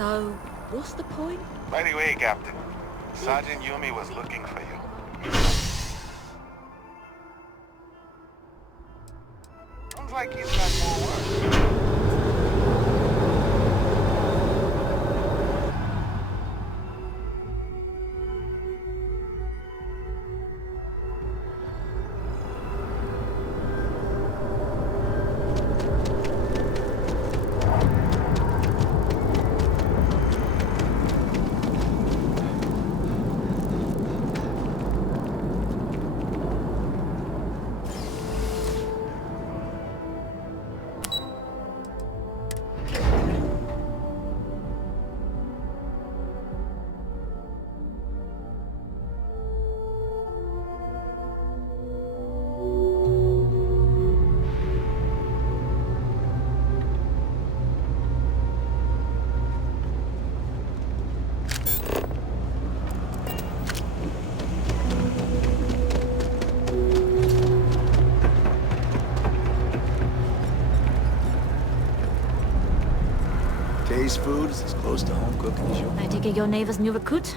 So, what's the point? By the way, Captain, Sergeant Yumi was looking for you. Sounds like he's got more work. Kay's food is as close to home cooking as you. I take it your neighbor's new recruit?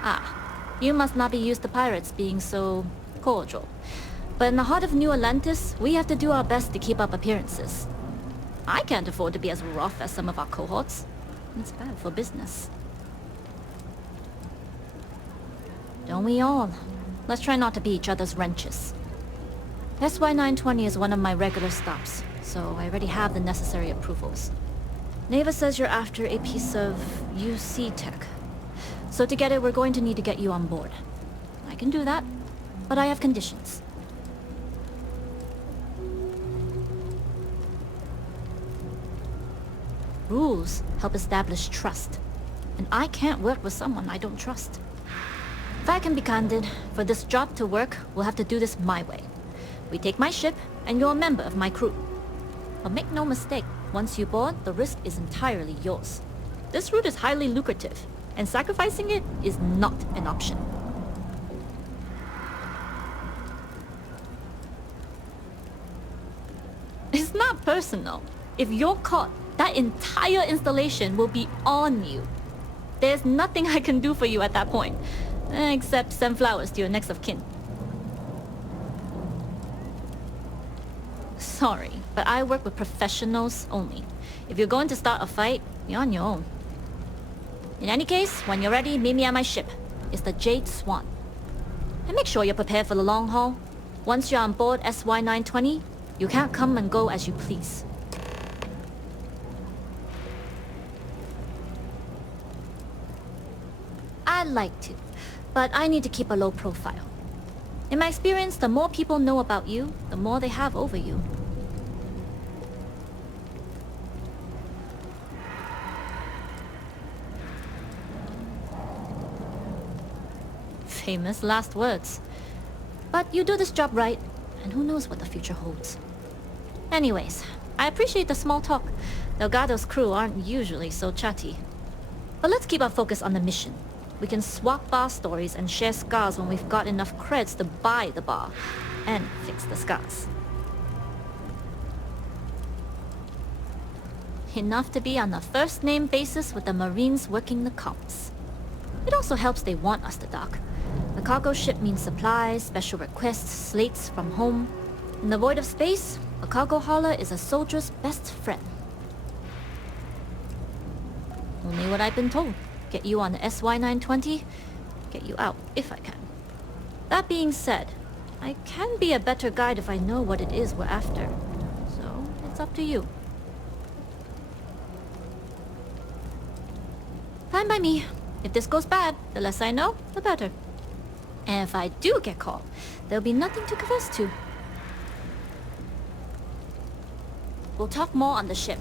Ah, you must not be used to pirates being so cordial. But in the heart of New Atlantis, we have to do our best to keep up appearances. I can't afford to be as rough as some of our cohorts. It's bad for business. Don't we all? Let's try not to be each other's wrenches. SY-920 is one of my regular stops, so I already have the necessary approvals. Neva says you're after a piece of UC tech. So to get it, we're going to need to get you on board. I can do that, but I have conditions. Rules help establish trust, and I can't work with someone I don't trust. If I can be candid, for this job to work, we'll have to do this my way. We take my ship, and you're a member of my crew. But make no mistake, once you board, the risk is entirely yours. This route is highly lucrative, and sacrificing it is not an option. It's not personal. If you're caught, that entire installation will be on you. There's nothing I can do for you at that point. Except send flowers to your next of kin. Sorry, but I work with professionals only. If you're going to start a fight, you're on your own. In any case, when you're ready, meet me at my ship. It's the Jade Swan. And make sure you're prepared for the long haul. Once you're on board SY-920, you can't come and go as you please. I'd like to, but I need to keep a low profile. In my experience, the more people know about you, the more they have over you. Famous last words. But you do this job right, and who knows what the future holds. Anyways, I appreciate the small talk. Delgado's crew aren't usually so chatty. But let's keep our focus on the mission. We can swap bar stories and share scars when we've got enough creds to buy the bar and fix the scars. Enough to be on a first-name basis with the Marines working the comms. It also helps they want us to dock. The cargo ship means supplies, special requests, slates from home. In the void of space, a cargo hauler is a soldier's best friend. Only what I've been told. Get you on the SY-920, get you out if I can. That being said, I can be a better guide if I know what it is we're after. So, it's up to you. Fine by me. If this goes bad, the less I know, the better. And if I do get caught, there'll be nothing to confess to. We'll talk more on the ship.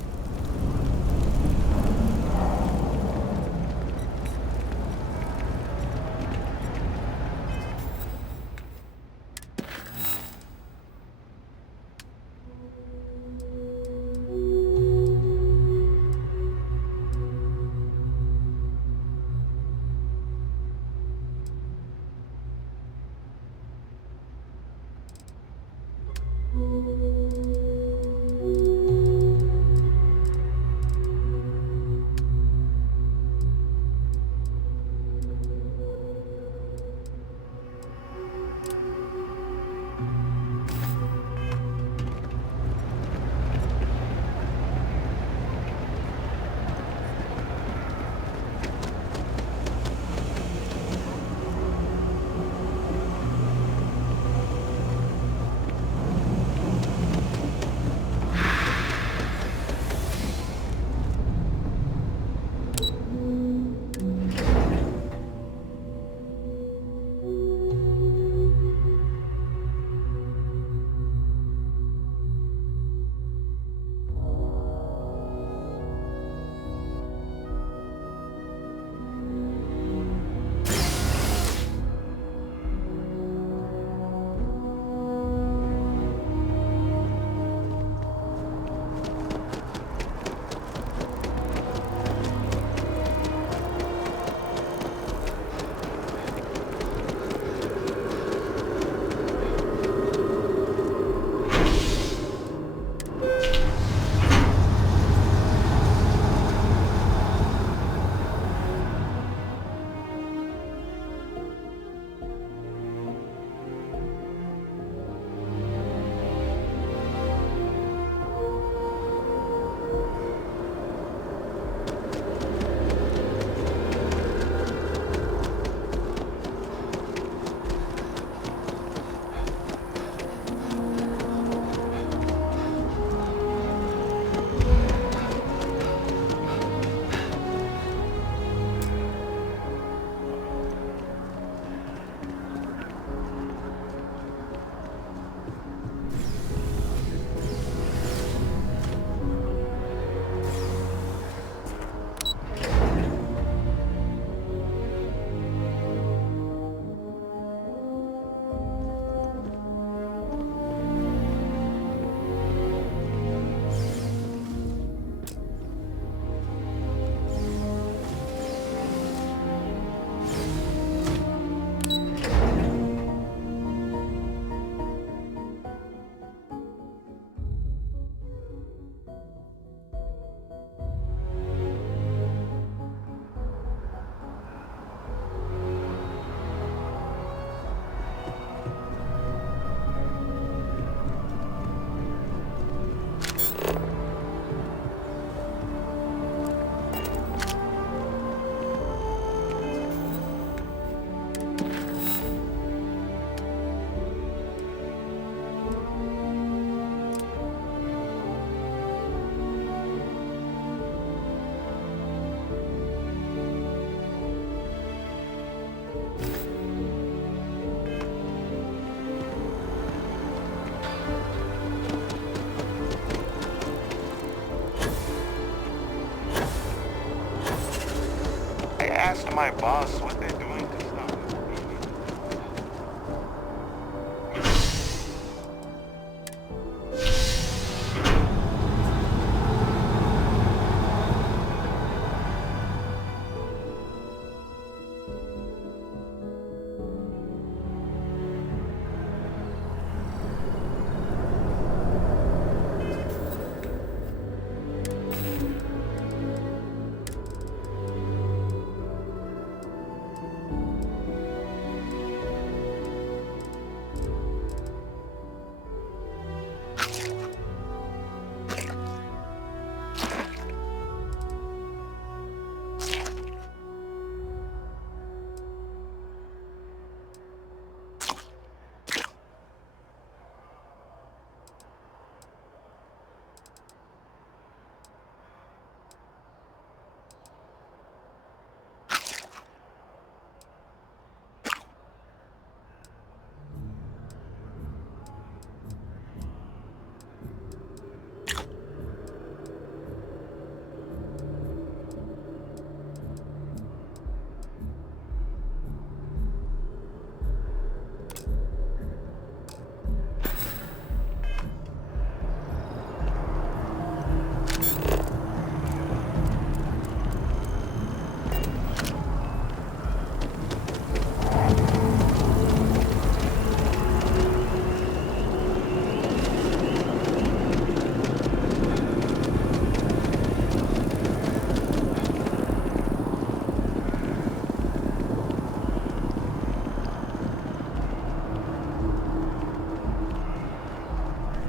ask my boss what they're doing to stop it.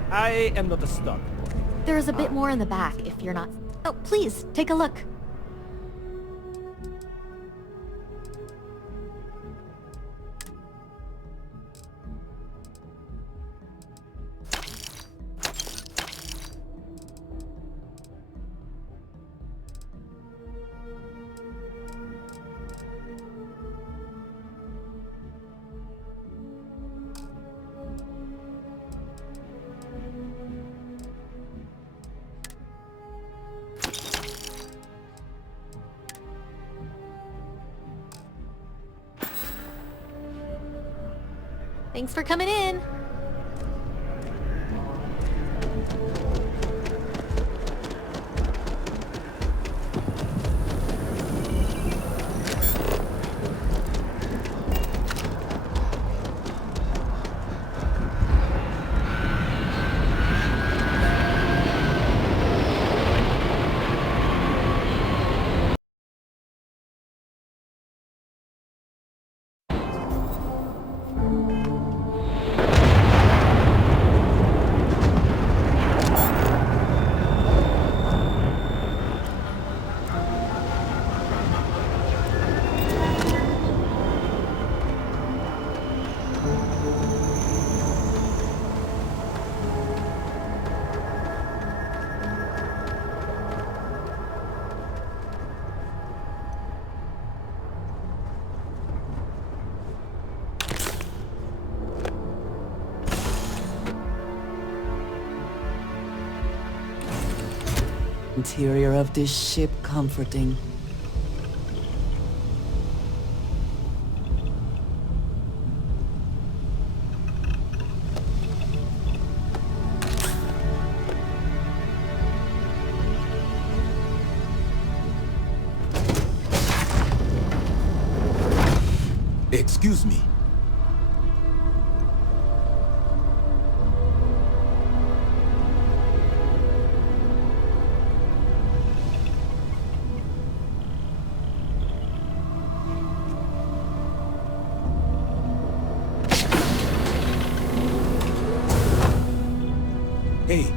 I am not a stunt. There is a bit more in the back if you're not... Oh, please, take a look. Thanks for coming in. Interior of this ship comforting. Excuse me. Hey.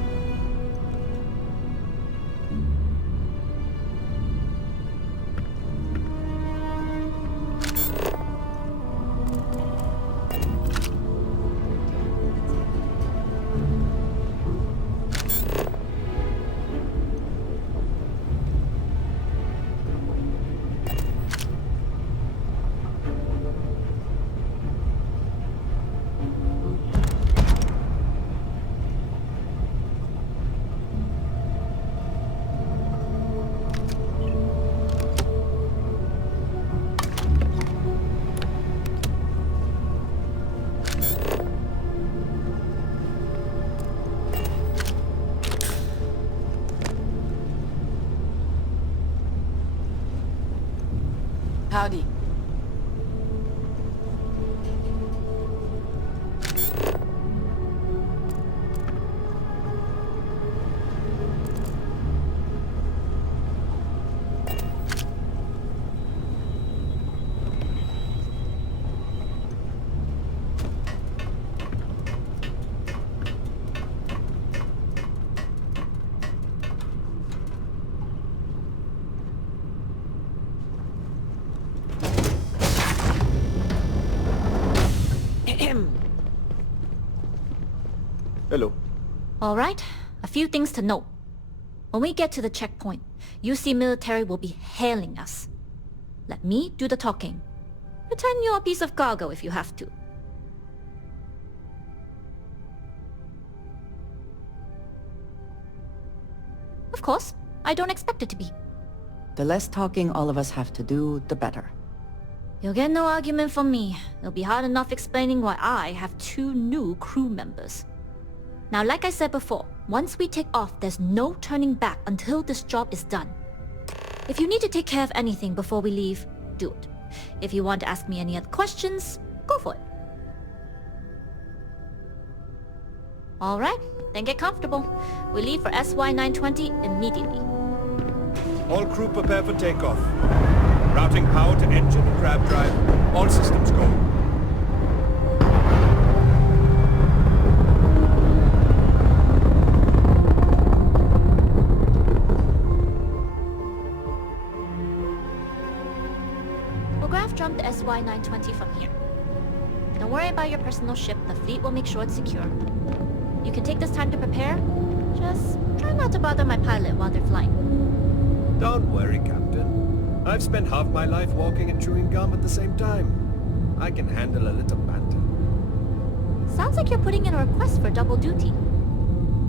Howdy. Hello. All right, a few things to note. When we get to the checkpoint, UC military will be hailing us. Let me do the talking. Pretend you're a piece of cargo if you have to. Of course, I don't expect it to be. The less talking all of us have to do, the better. You'll get no argument from me. It'll be hard enough explaining why I have 2 new crew members. Now, like I said before, once we take off, there's no turning back until this job is done. If you need to take care of anything before we leave, do it. If you want to ask me any other questions, go for it. Alright, then get comfortable. We leave for SY-920 immediately. All crew prepare for takeoff. Routing power to engine and grab drive. All systems go. We'll graph jump the SY-920 from here. Don't worry about your personal ship. The fleet will make sure it's secure. You can take this time to prepare. Just try not to bother my pilot while they're flying. Don't worry, Captain. I've spent half my life walking and chewing gum at the same time. I can handle a little banter. Sounds like you're putting in a request for double duty.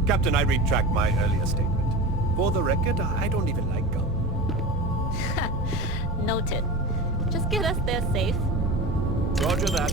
Captain, I retract my earlier statement. For the record, I don't even like gum. Noted. Just get us there safe. Roger that.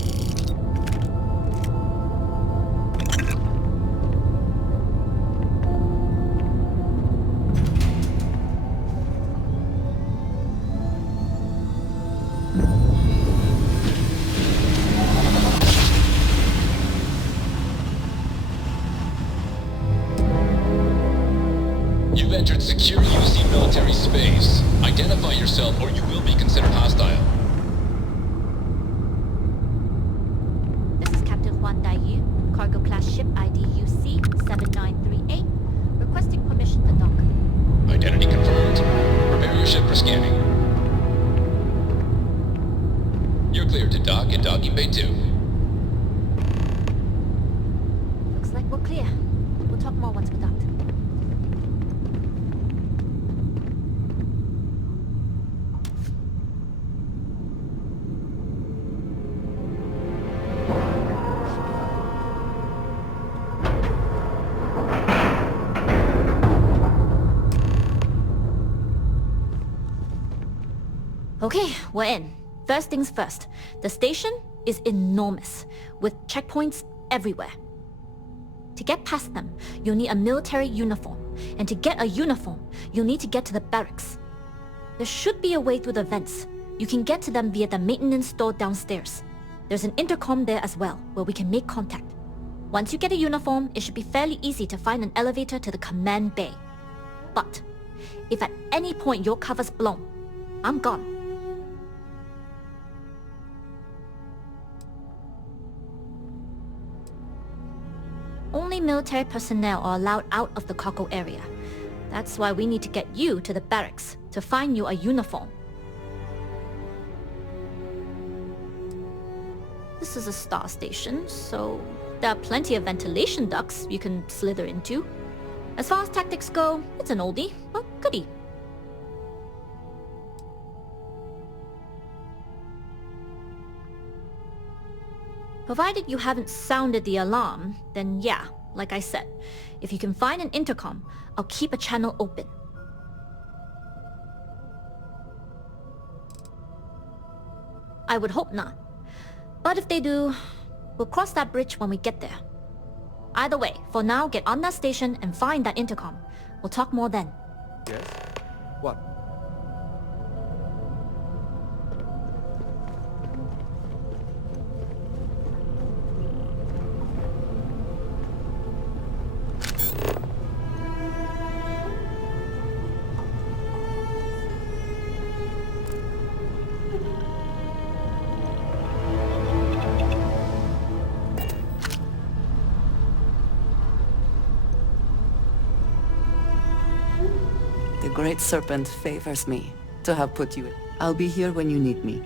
You've entered secure UC military space. Identify yourself or you will be considered hostile. This is Captain Huan Daiyu, cargo class ship ID UC 7938, requesting permission to dock. Identity confirmed. Prepare your ship for scanning. You're cleared to dock in docking bay 2. Looks like we're clear. We'll talk more once we're docked. Okay, we're in. First things first. The station is enormous, with checkpoints everywhere. To get past them, you'll need a military uniform. And to get a uniform, you'll need to get to the barracks. There should be a way through the vents. You can get to them via the maintenance store downstairs. There's an intercom there as well, where we can make contact. Once you get a uniform, it should be fairly easy to find an elevator to the command bay. But, if at any point your cover's blown, I'm gone. Only military personnel are allowed out of the cargo area. That's why we need to get you to the barracks to find you a uniform. This is a star station, so there are plenty of ventilation ducts you can slither into. As far as tactics go, it's an oldie, but goodie. Provided you haven't sounded the alarm, then yeah, like I said, if you can find an intercom, I'll keep a channel open. I would hope not. But if they do, we'll cross that bridge when we get there. Either way, for now, get on that station and find that intercom. We'll talk more then. Yes? What? Great Serpent favors me to have put you in. I'll be here when you need me.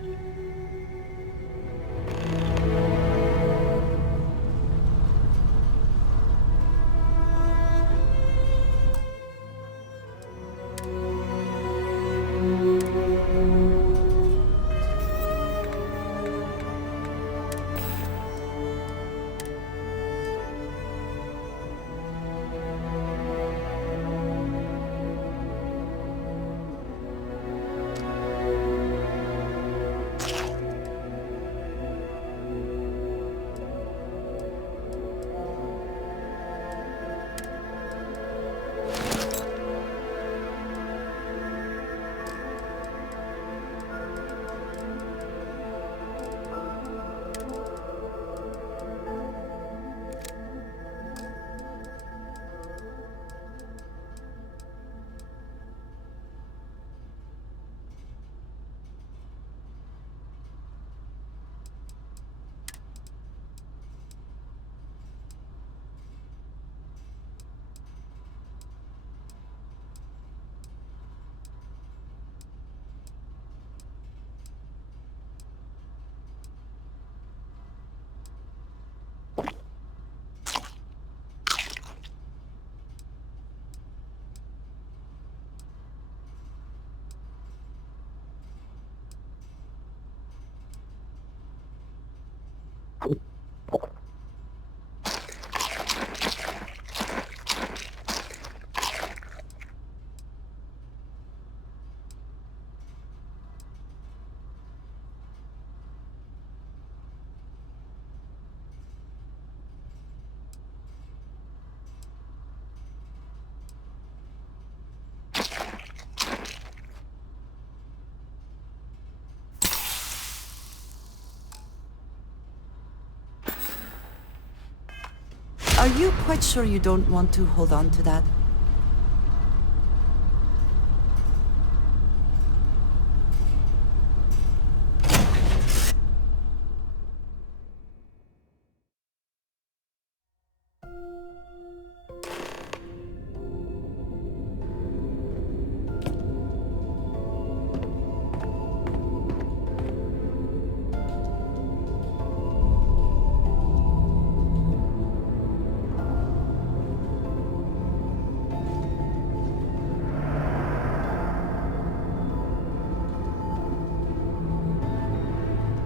Are you quite sure you don't want to hold on to that?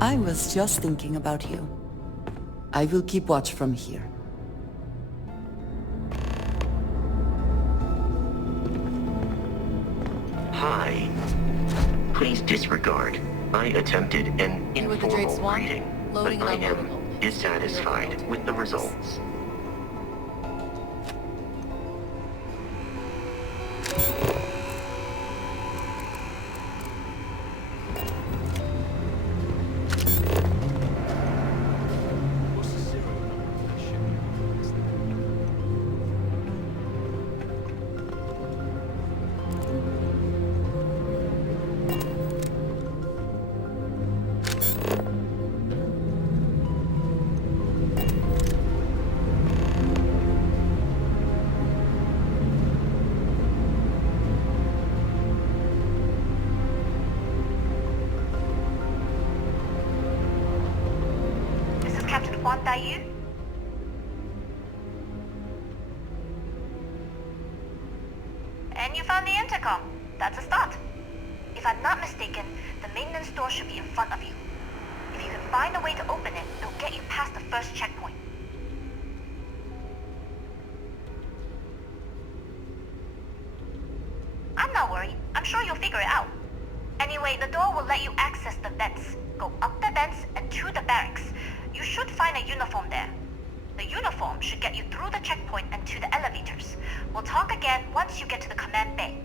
I was just thinking about you. I will keep watch from here. Hi. Please disregard. I attempted an You were the Drake informal Swan? greeting, but Loading I and am unloading. dissatisfied with the results. You? And you found the intercom. That's a start. If I'm not mistaken, the maintenance door should be in front of you. If you can find a way to open it, it'll get you past the first checkpoint. I'm not worried. I'm sure you'll figure it out. Anyway, the door will let you access the vents. Go up the vents and to the barracks. You should find a uniform there. The uniform should get you through the checkpoint and to the elevators. We'll talk again once you get to the command bay.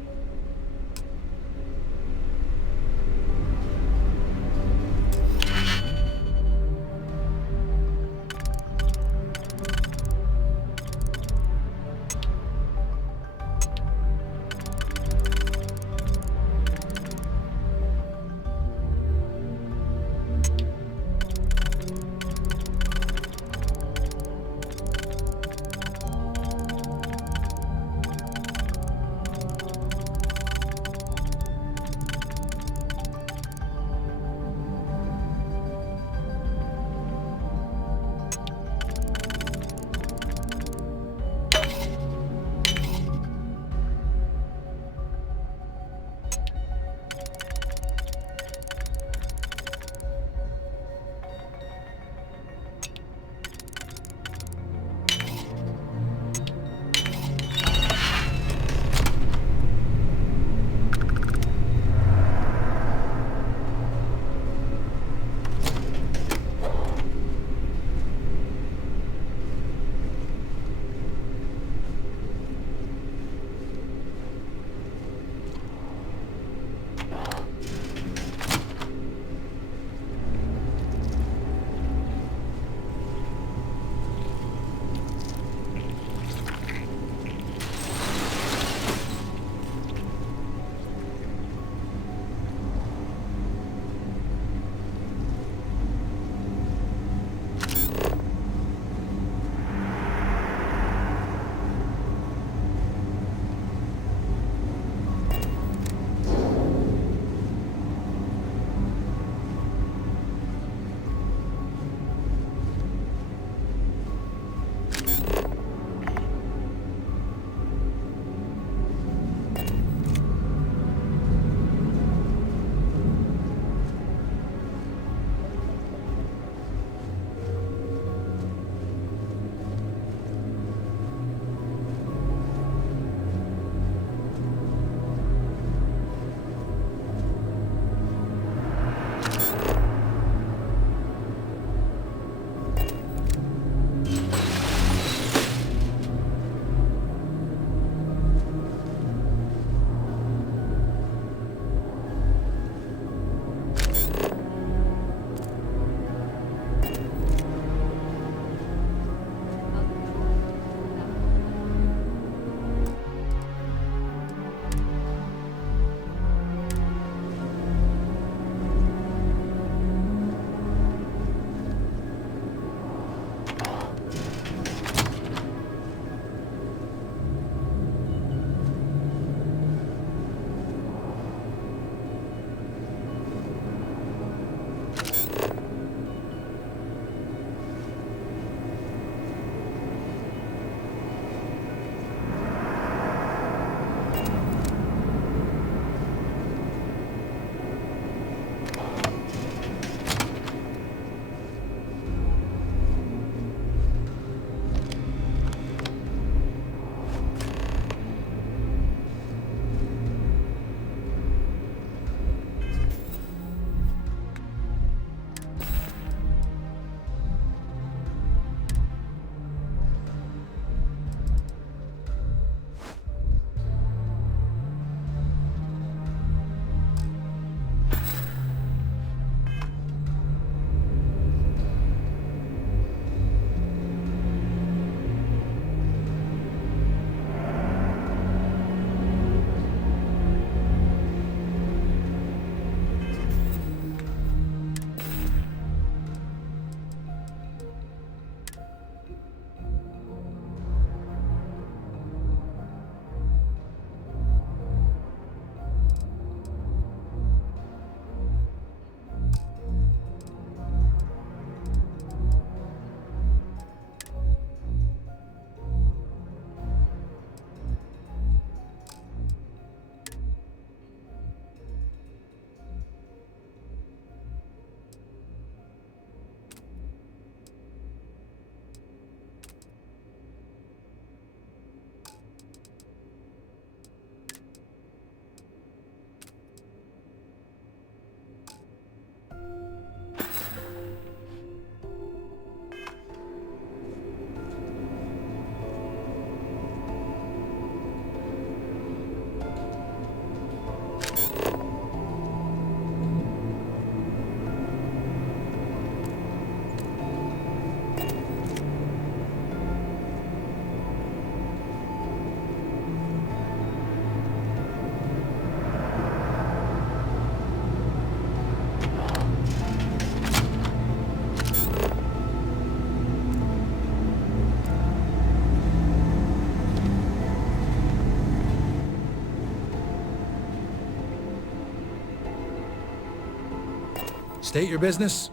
State your business.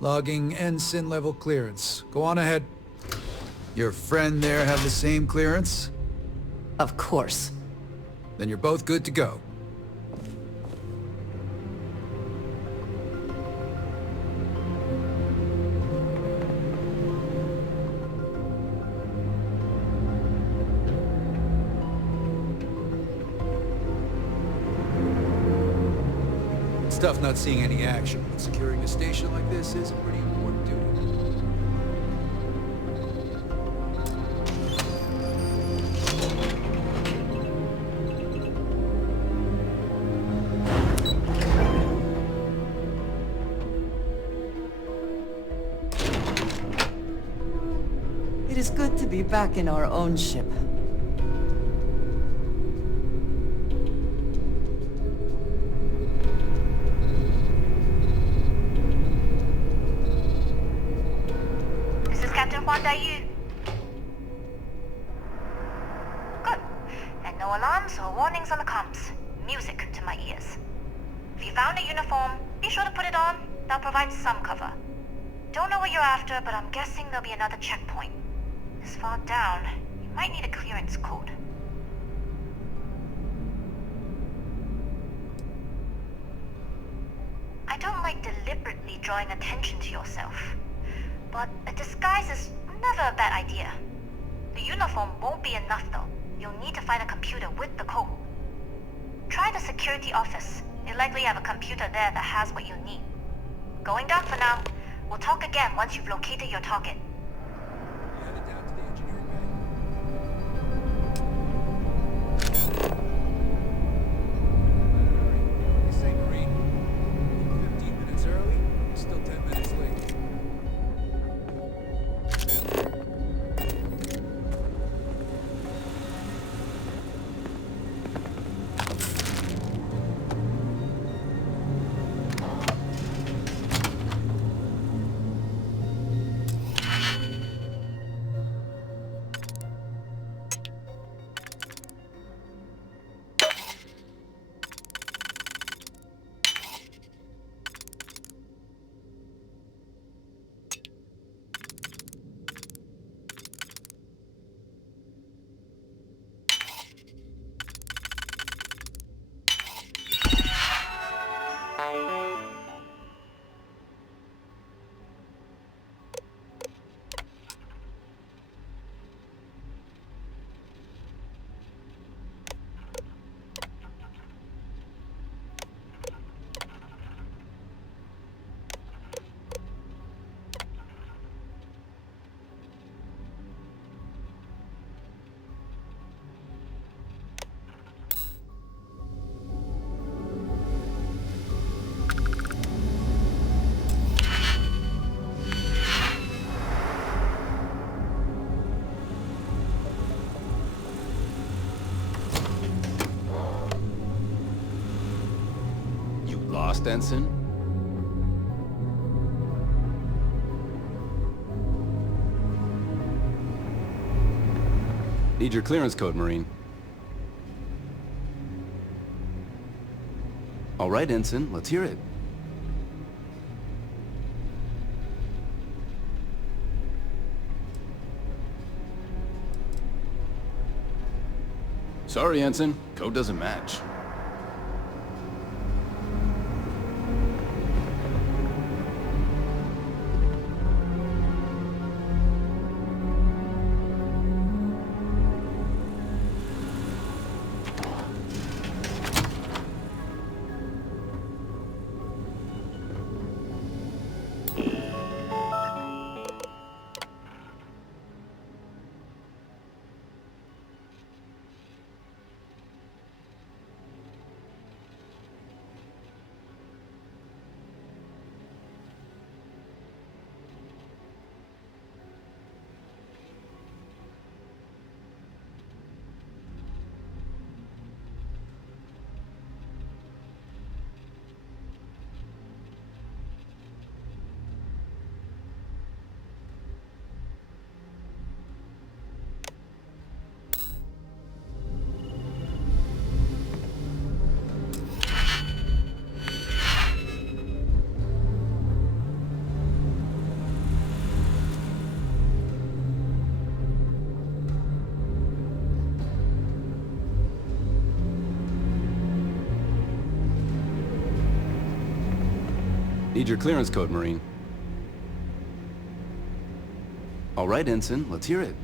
Logging ensign level clearance. Go on ahead. Your friend there have the same clearance? Of course. Then you're both good to go. It's tough not seeing any action, but securing a station like this is a pretty important duty. It is good to be back in our own ship. This is Captain Huan Daiyu. Good. And no alarms or warnings on the comms. Music to my ears. If you found a uniform, be sure to put it on. That'll provide some cover. Don't know what you're after, but I'm guessing there'll be another checkpoint. This far down, you might need a clearance code. I don't like deliberately drawing attention to yourself, but a disguise is never a bad idea. The uniform won't be enough though. You'll need to find a computer with the code. Try the security office. They likely have a computer there that has what you need. Going down for now. We'll talk again once you've located your target. You headed down to the engineering bay? Hurry. They say Marine. 15 minutes early, still 10 minutes late. Lost, Ensign? Need your clearance code, Marine. All right, Ensign, let's hear it. Sorry, Ensign. Code doesn't match. Need your clearance code, Marine. All right, Ensign, let's hear it.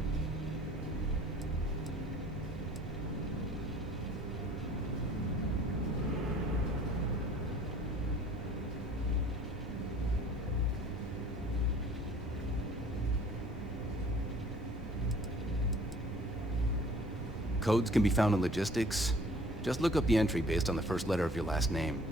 Codes can be found in logistics. Just look up the entry based on the first letter of your last name.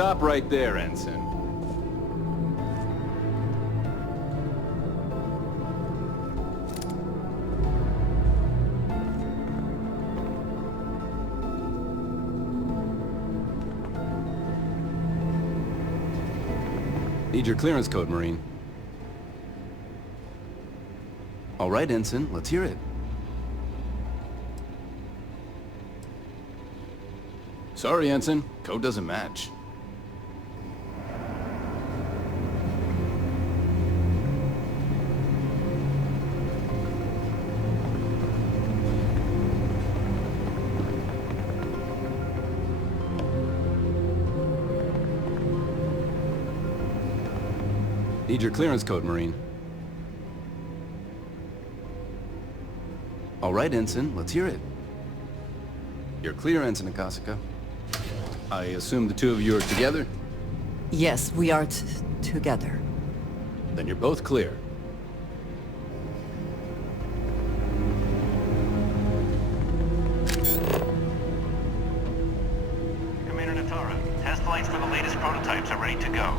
Stop right there, Ensign. Need your clearance code, Marine. All right, Ensign, let's hear it. Sorry, Ensign. Code doesn't match. Need your clearance code, Marine. All right, Ensign, let's hear it. You're clear, Ensign Akasaka. I assume the two of you are together? Yes, we are together. Then you're both clear. Commander Natara, test flights for the latest prototypes are ready to go.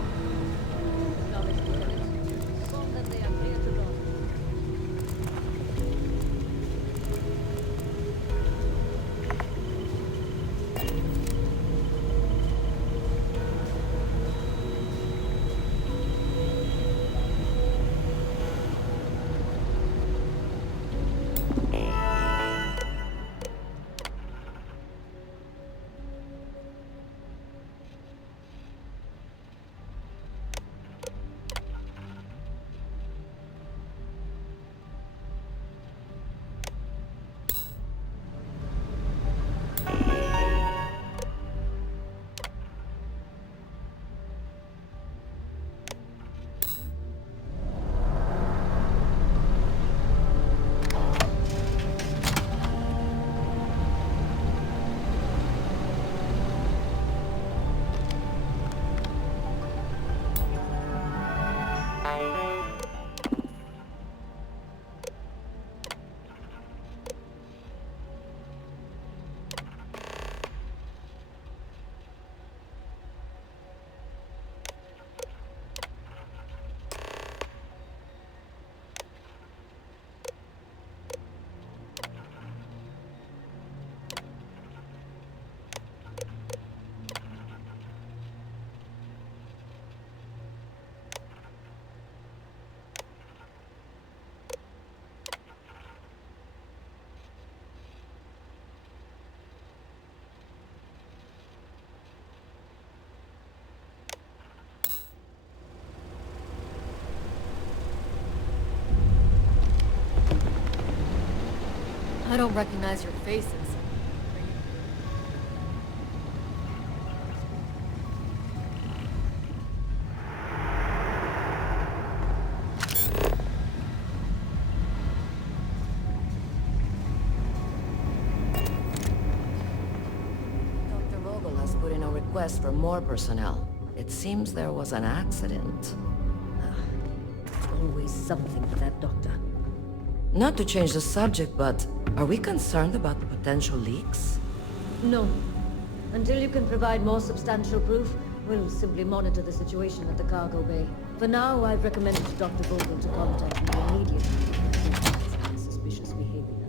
I don't recognize your faces. Dr. Vogel has put in a request for more personnel. It seems there was an accident. Always something with that doctor. Not to change the subject, but are we concerned about the potential leaks? No. Until you can provide more substantial proof, We'll simply monitor the situation at the cargo bay. For now, I've recommended to Dr. Vogel to contact me immediately if he detects any suspicious behavior.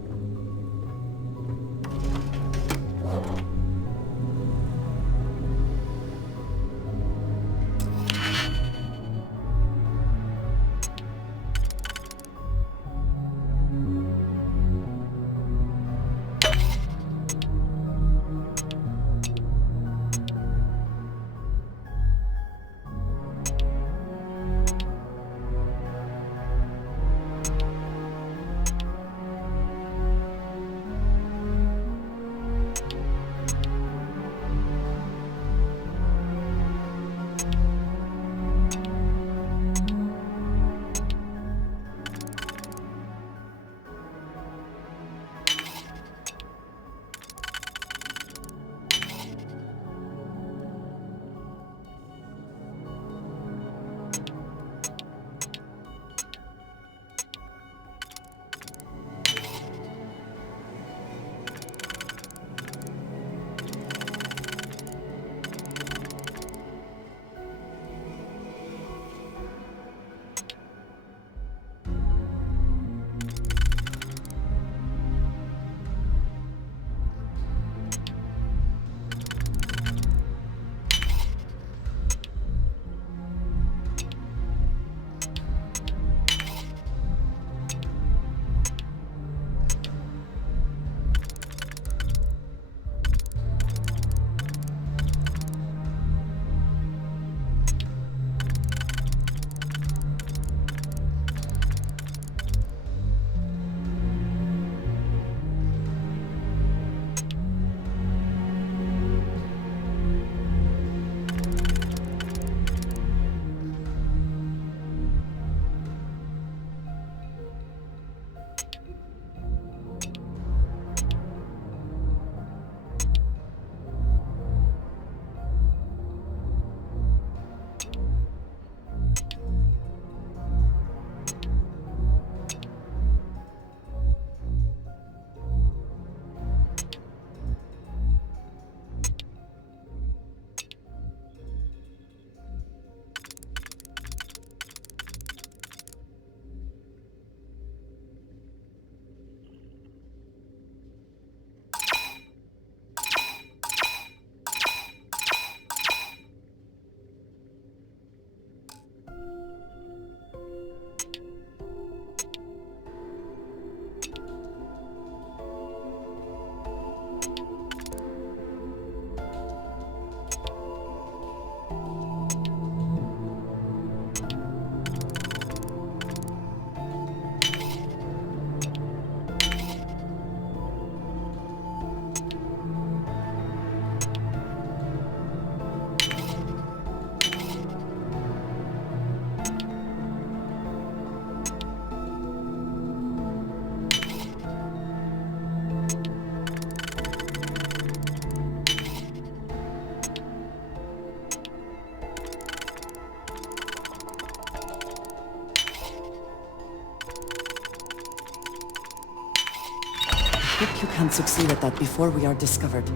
Hope you can succeed at that before we are discovered.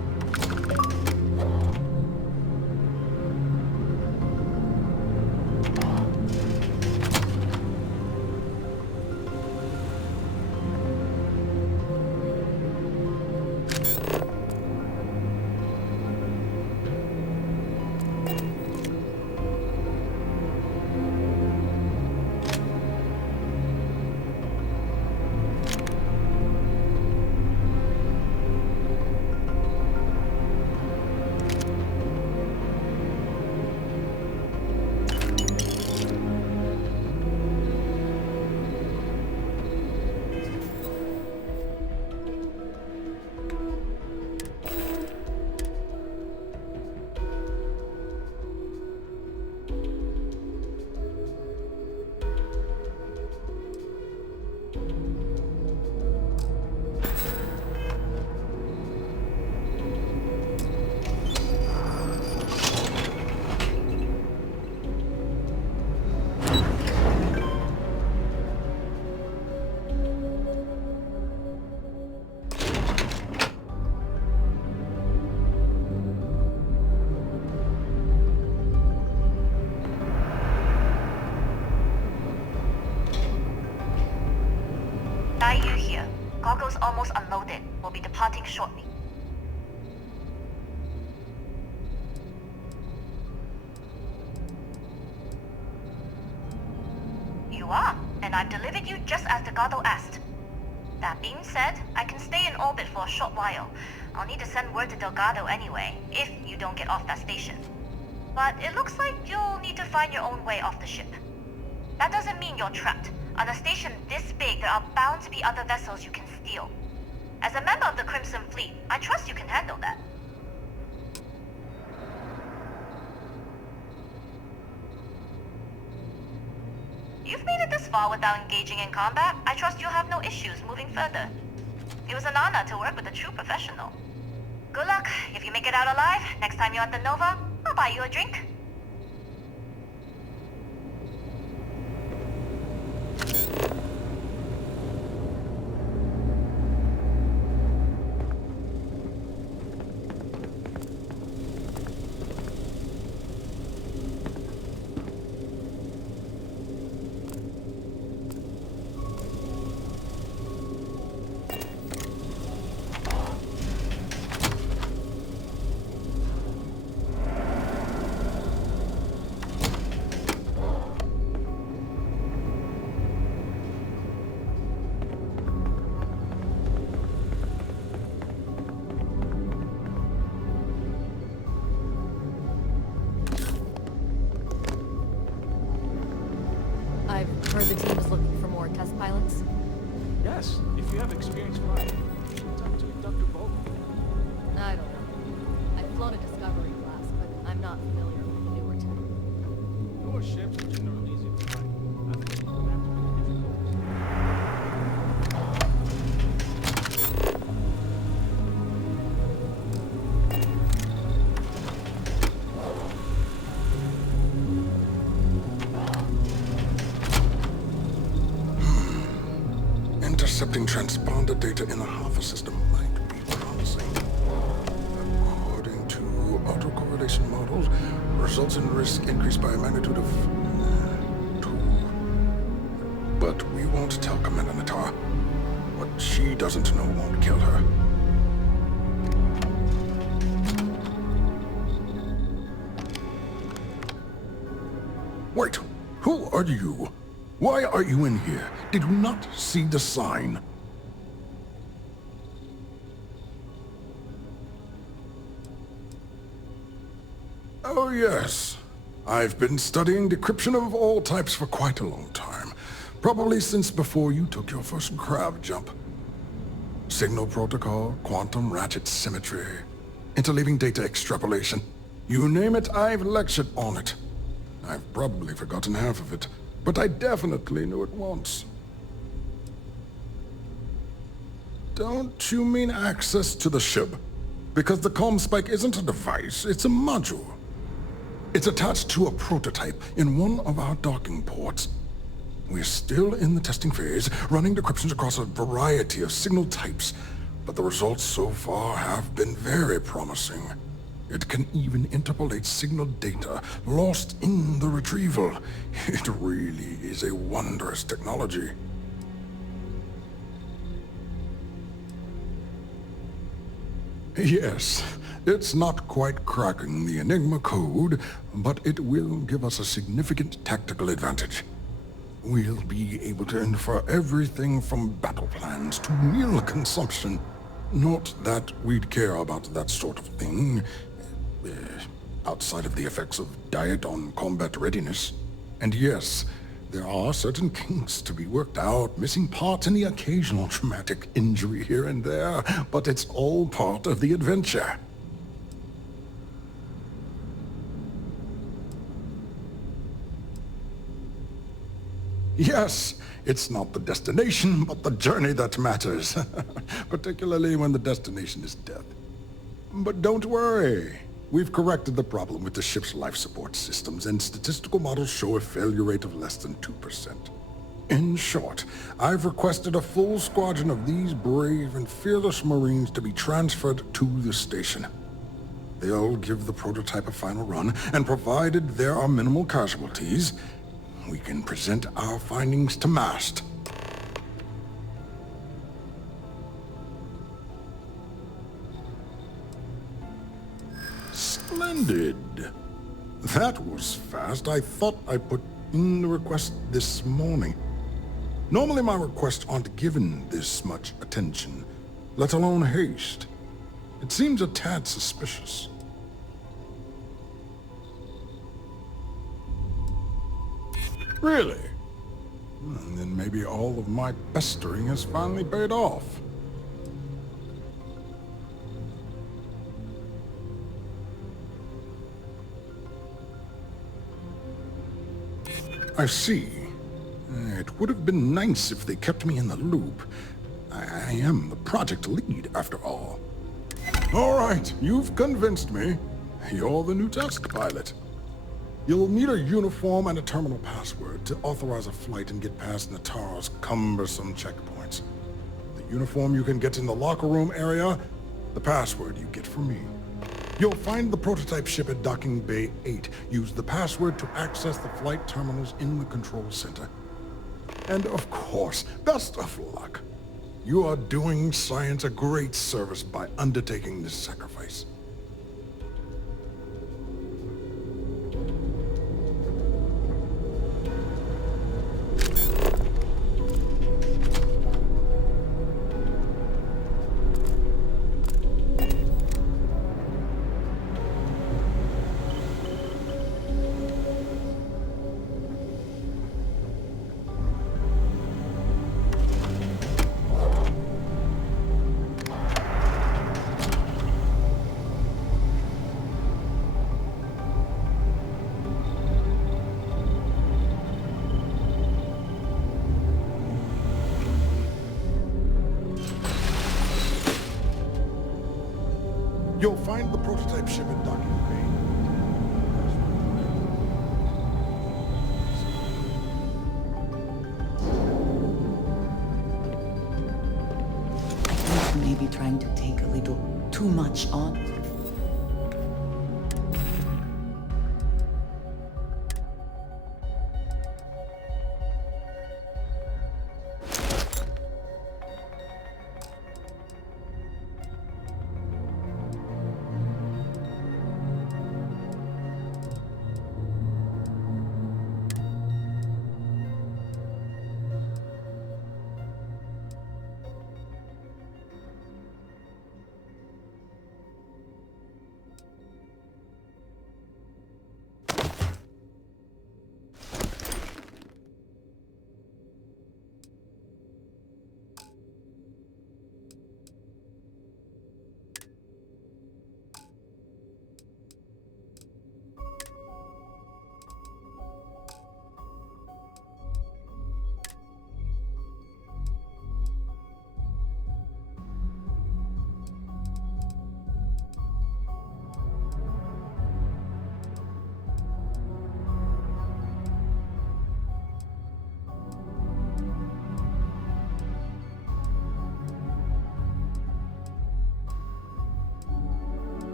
vessels unloaded. We'll be departing shortly. You are, and I've delivered you just as Delgado asked. That being said, I can stay in orbit for a short while. I'll need to send word to Delgado anyway, if you don't get off that station. But it looks like you'll need to find your own way off the ship. That doesn't mean you're trapped. On a station this big, there are bound to be other vessels you can steal. As a member of the Crimson Fleet, I trust you can handle that. You've made it this far without engaging in combat. I trust you'll have no issues moving further. It was an honor to work with a true professional. Good luck. If you make it out alive, next time you're at the Nova, I'll buy you a drink. I've heard the team is looking for more test pilots. Yes, if you have experience flying, you should talk to Dr. Vogel. I don't know. I've flown a Discovery class, but I'm not familiar with the newer tech. Newer ships are generally easy to fly. I think you don't have to be difficult. Intercepting transponder data in the Alpha system might be promising. According to autocorrelation models, results in risk increased by a magnitude of 2. But we won't tell Commander Natar. What she doesn't know won't kill her. Wait, who are you? Why are you in here? Did you not see the sign? Oh yes. I've been studying decryption of all types for quite a long time. Probably since before you took your first grav jump. Signal protocol, quantum ratchet symmetry, interleaving data extrapolation. You name it, I've lectured on it. I've probably forgotten half of it, but I definitely knew it once. Don't you mean access to the ship? Because the comm spike isn't a device, it's a module. It's attached to a prototype in one of our docking ports. We're still in the testing phase, running decryptions across a variety of signal types, but the results so far have been very promising. It can even interpolate signal data lost in the retrieval. It really is a wondrous technology. Yes, it's not quite cracking the Enigma code, but it will give us a significant tactical advantage. We'll be able to infer everything from battle plans to meal consumption. Not that we'd care about that sort of thing, outside of the effects of diet on combat readiness. And yes, there are certain kinks to be worked out, missing parts and the occasional traumatic injury here and there, but it's all part of the adventure. Yes, it's not the destination, but the journey that matters, particularly when the destination is death. But don't worry. We've corrected the problem with the ship's life support systems, and statistical models show a failure rate of less than 2%. In short, I've requested a full squadron of these brave and fearless Marines to be transferred to the station. They'll give the prototype a final run, and provided there are minimal casualties, we can present our findings to Mast. Splendid. That was fast. I thought I put in the request this morning. Normally my requests aren't given this much attention, let alone haste. It seems a tad suspicious. Really? And then maybe all of my pestering has finally paid off. I see. It would have been nice if they kept me in the loop. I am the project lead, after all. All right, you've convinced me. You're the new test pilot. You'll need a uniform and a terminal password to authorize a flight and get past Natara's cumbersome checkpoints. The uniform you can get in the locker room area, the password you get from me. You'll find the prototype ship at Docking Bay 8. Use the password to access the flight terminals in the control center. And of course, best of luck. You are doing science a great service by undertaking this sacrifice. You'll find the prototype ship at Docking Bay. I think you may be trying to take a little too much on.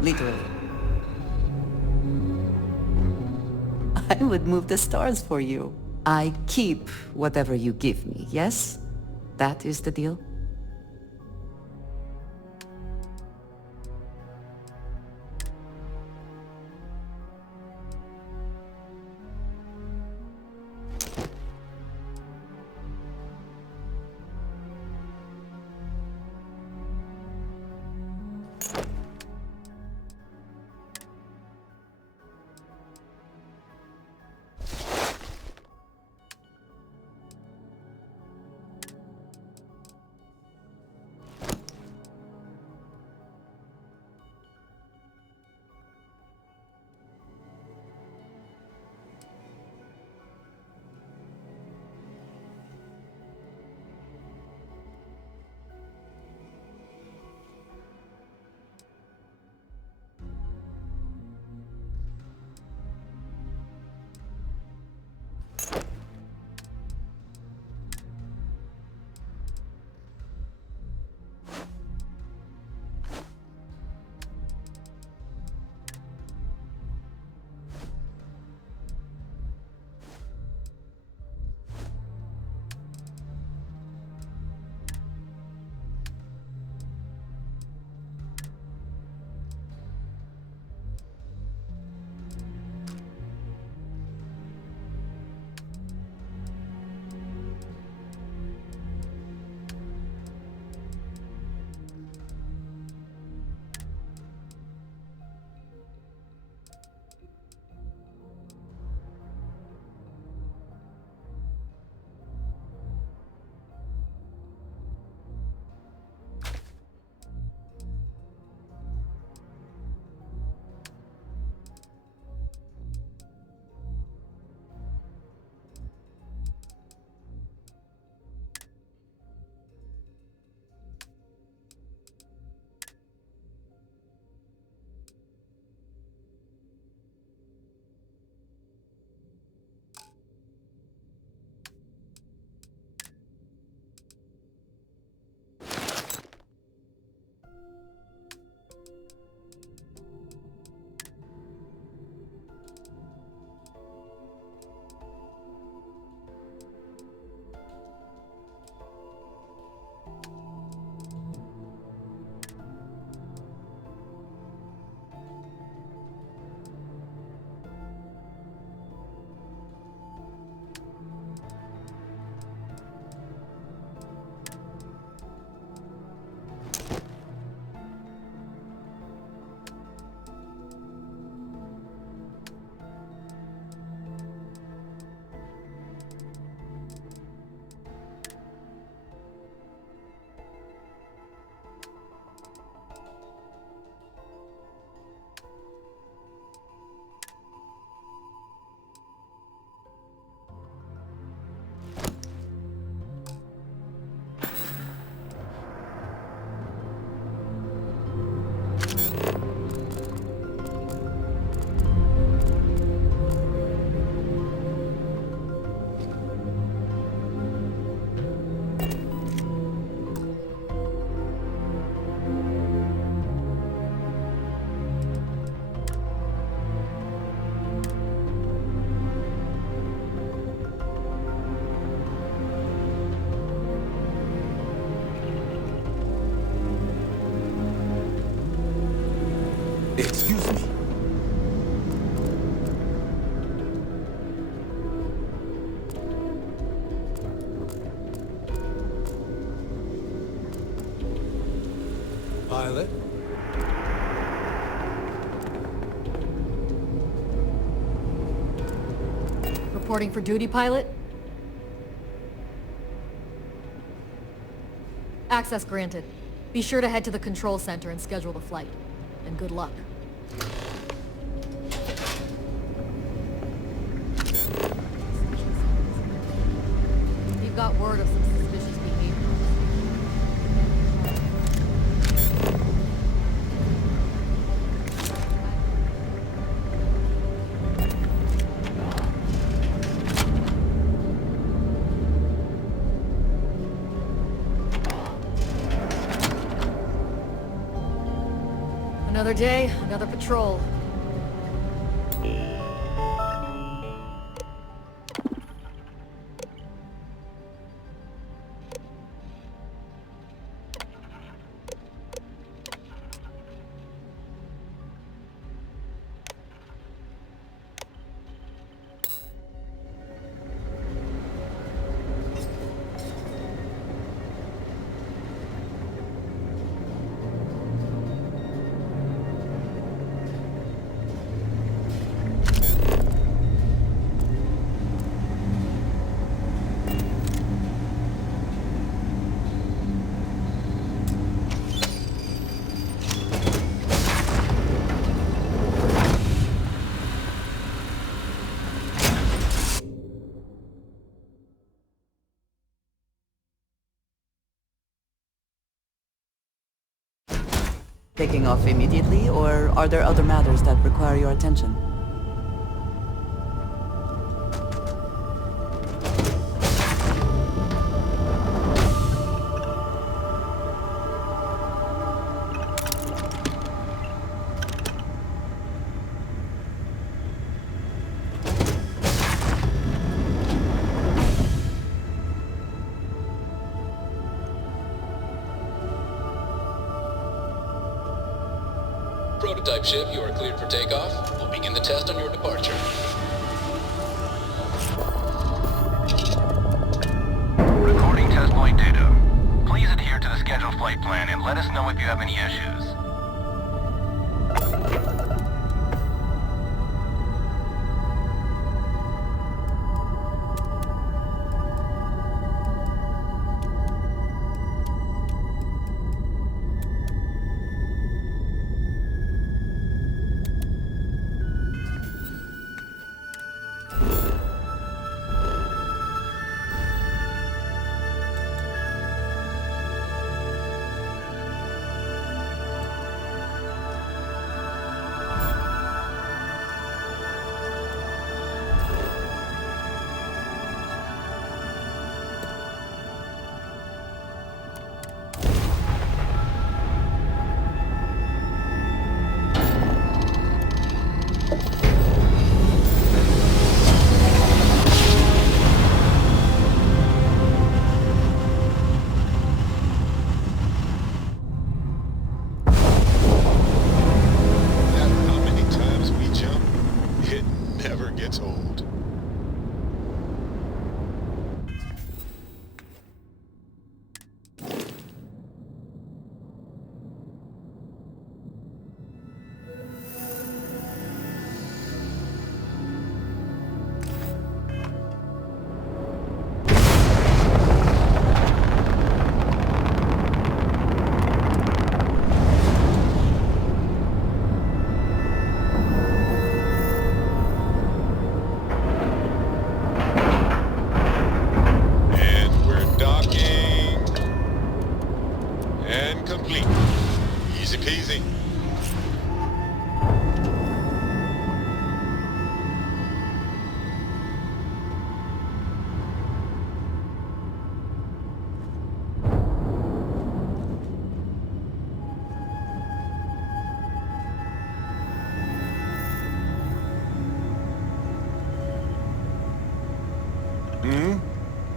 Literally. I would move the stars for you. I keep whatever you give me, yes? That is the deal? Excuse me. Pilot? Reporting for duty, pilot? Access granted. Be sure to head to the control center and schedule the flight. And good luck. You've got word of some suspicious behavior. Another day, another patrol. Taking off immediately, or are there other matters that require your attention? Prototype ship, you are cleared for takeoff. We'll begin the test on your departure. Recording test flight data. Please adhere to the scheduled flight plan and let us know if you have any issues.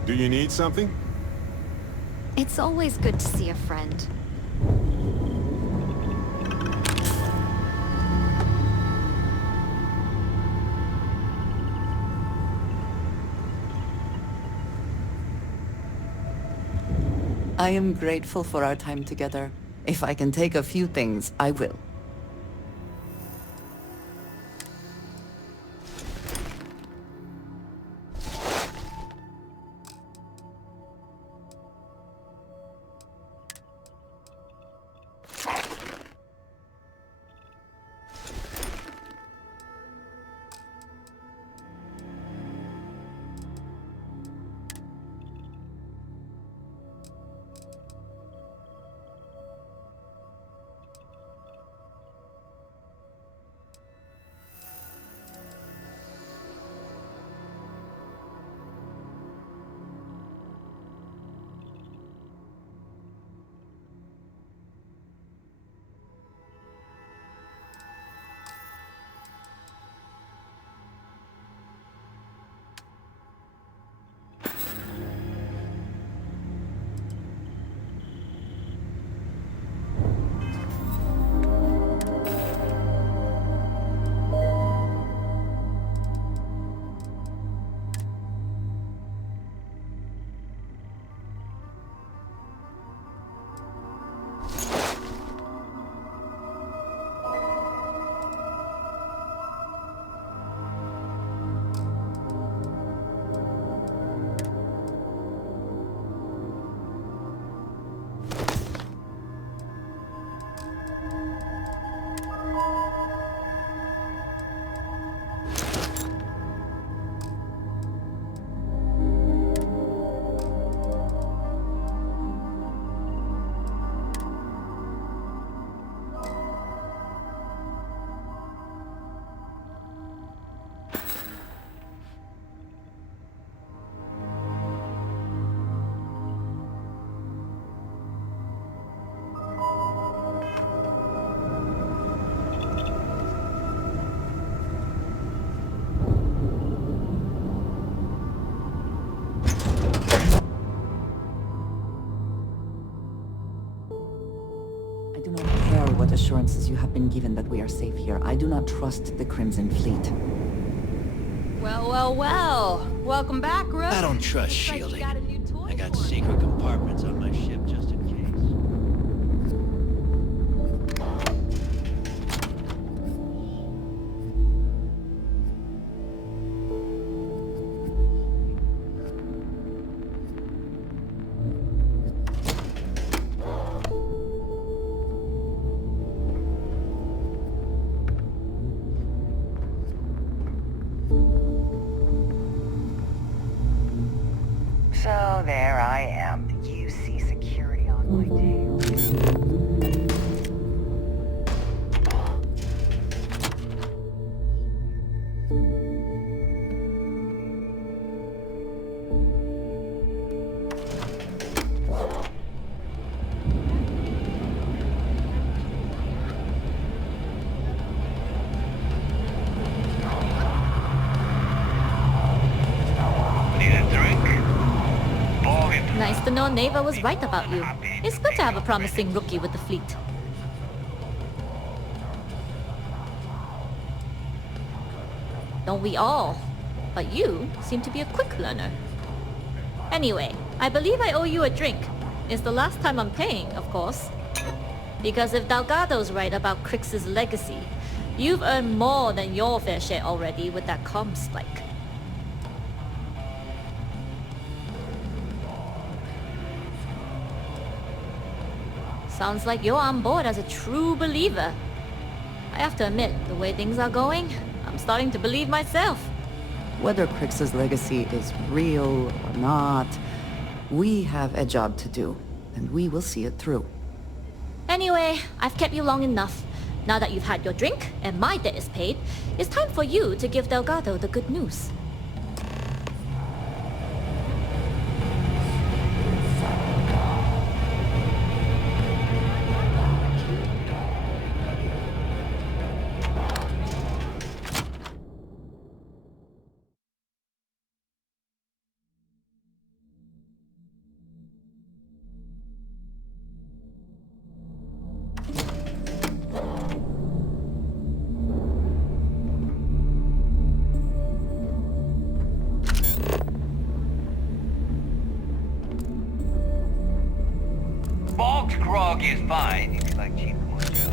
Do you need something? It's always good to see a friend. I am grateful for our time together. If I can take a few things, I will. I do not care what assurances you have been given that we are safe here. I do not trust the Crimson Fleet. Well, well, well. Welcome back, Rook. I don't trust shielding. I got secret compartments on my ship just in case. So there I am, the UC security on my tail. Nice to know Neva was right about you. It's good to have a promising rookie with the fleet. Don't we all? But you seem to be a quick learner. Anyway, I believe I owe you a drink. It's the last time I'm paying, of course. Because if Delgado's right about Crix's legacy, you've earned more than your fair share already with that comm spike. Sounds like you're on board as a true believer. I have to admit, the way things are going, I'm starting to believe myself. Whether Crix's legacy is real or not, we have a job to do, and we will see it through. Anyway, I've kept you long enough. Now that you've had your drink and my debt is paid, it's time for you to give Delgado the good news. Bulk grog is fine if you like cheap motel.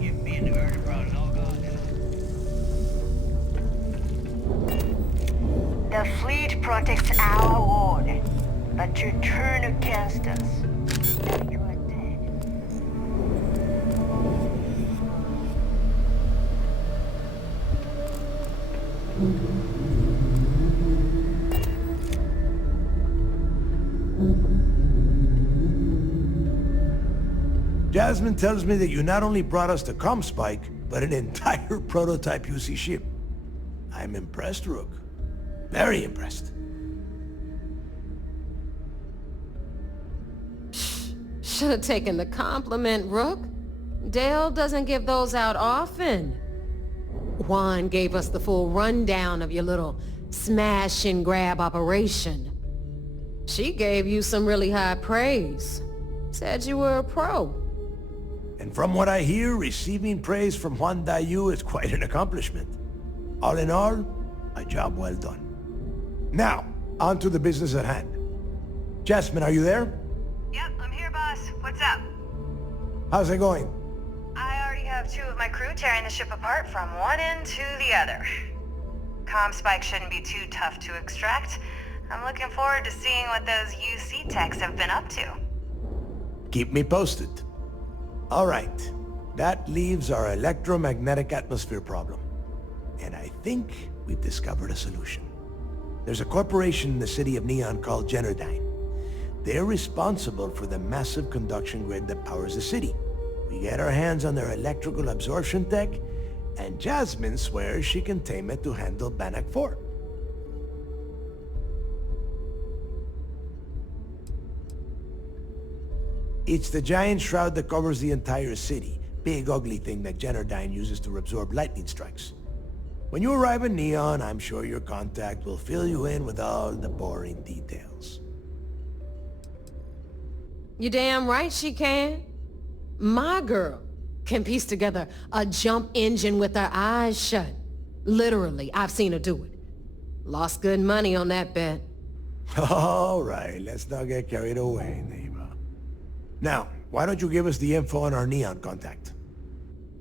Give me and the murder brought it all gone now. The fleet protects our ward, but you turn against us. Now you are dead. Jasmine tells me that you not only brought us the Comspike, but an entire prototype UC ship. I'm impressed, Rook. Very impressed. Should have taken the compliment, Rook. Dale doesn't give those out often. Juan gave us the full rundown of your little smash and grab operation. She gave you some really high praise. Said you were a pro. And from what I hear, receiving praise from Juan Dayu is quite an accomplishment. All in all, a job well done. Now, on to the business at hand. Jasmine, are you there? Yep, I'm here, boss. What's up? How's it going? I already have 2 of my crew tearing the ship apart from one end to the other. Comspike shouldn't be too tough to extract. I'm looking forward to seeing what those UC techs have been up to. Keep me posted. All right. That leaves our electromagnetic atmosphere problem. And I think we've discovered a solution. There's a corporation in the city of Neon called Generdyne. They're responsible for the massive conduction grid that powers the city. We get our hands on their electrical absorption tech, and Jasmine swears she can tame it to handle Bannock 4. It's the giant shroud that covers the entire city. Big ugly thing that Generdyne uses to absorb lightning strikes. When you arrive in Neon, I'm sure your contact will fill you in with all the boring details. You damn right she can. My girl can piece together a jump engine with her eyes shut. Literally, I've seen her do it. Lost good money on that bet. All right, let's not get carried away, neighbor. Now, why don't you give us the info on our Neon contact?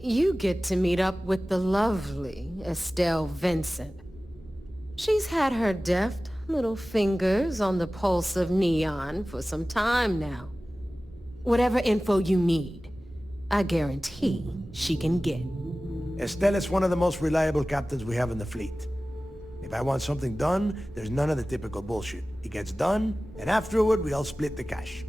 You get to meet up with the lovely Estelle Vincent. She's had her deft little fingers on the pulse of Neon for some time now. Whatever info you need, I guarantee she can get. Estelle is one of the most reliable captains we have in the fleet. If I want something done, there's none of the typical bullshit. It gets done, and afterward we all split the cash.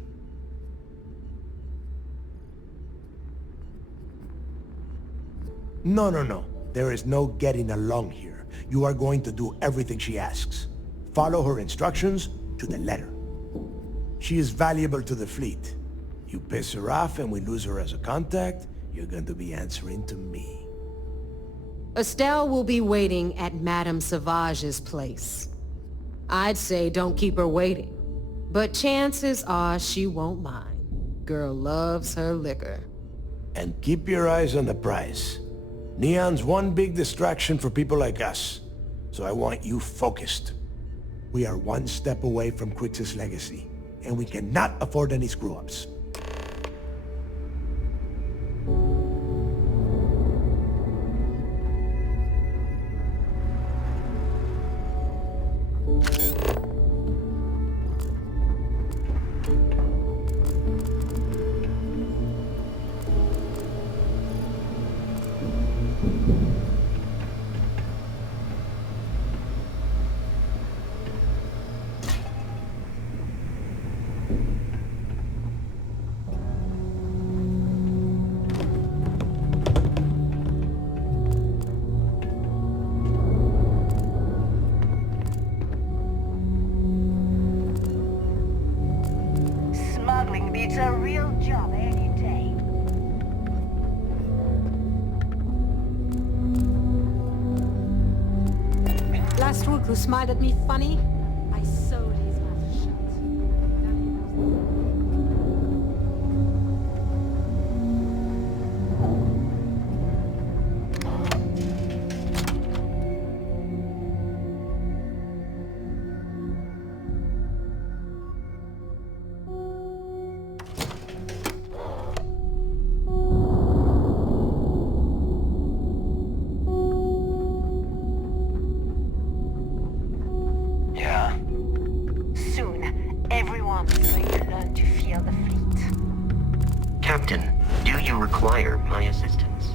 No. There is no getting along here. You are going to do everything she asks. Follow her instructions to the letter. She is valuable to the fleet. You piss her off and we lose her as a contact, you're going to be answering to me. Estelle will be waiting at Madame Sauvage's place. I'd say don't keep her waiting, but chances are she won't mind. Girl loves her liquor. And keep your eyes on the prize. Neon's one big distraction for people like us, so I want you focused. We are one step away from Quix's legacy, and we cannot afford any screw-ups. Smuggling beats a real job any day. Last week who smiled at me funny, I sewed his mouth shut. uniform is going to learn to fear the fleet. Captain, do you require my assistance?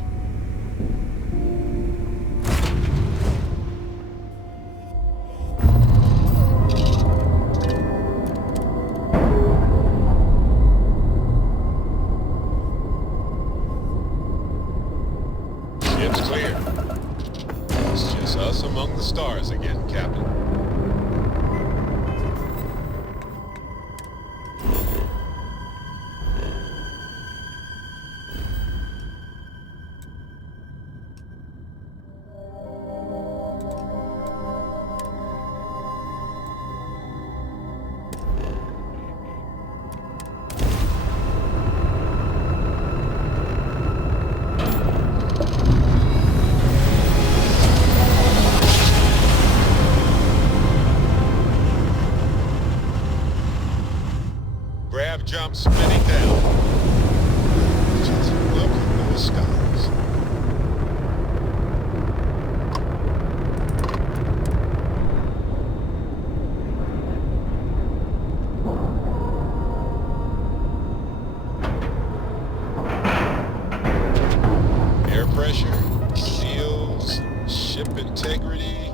Ship's clear. It's just us among the stars again, Captain. Grav jump spinning down. Just look at those skies. Air pressure, seals, ship integrity.